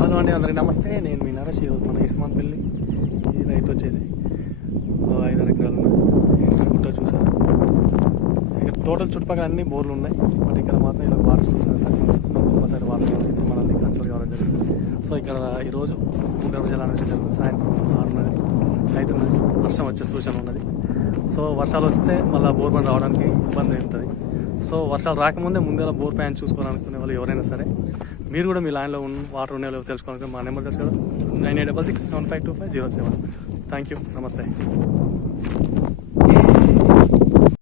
Hello అండి, అందరికీ నమస్తే. నేను మీ నరేష్. ఈరోజు మన ఇస్మాన్పల్లి ఈ రైతు వచ్చేసి 5 ఎకరాలు ఉన్నాయి. గుట్ట చూసారు. ఇక్కడ టోటల్ చుట్టుపక్కల అన్ని బోర్లు ఉన్నాయి. బట్ ఇక్కడ మాత్రం ఇలా వాటర్ కంపల్సరీ వాటర్ మనల్ని కన్సల్ట్ కావడం జరిగింది. సో ఇక్కడ ఈరోజు భూగర్భ జలాన్ని జరుగుతుంది. సాయంత్రం 6:30 వర్షం వచ్చే సూచన ఉన్నది. సో వర్షాలు వస్తే మళ్ళీ బోర్ బండ్ రావడానికి ఇబ్బంది ఉంటుంది. సో వర్షాలు రాకముందే ముందుగా బోర్ ప్యాన్ చూసుకోవాలనుకునే వాళ్ళు ఎవరైనా సరే మీరు కూడా మీ ల్యాండ్లో వాటర్ ఉన్నాయో లేవో తెలుసుకోవాలంటే మా నెంబర్ తెలుసు కదా, 9866752507. Thank you. నమస్తే.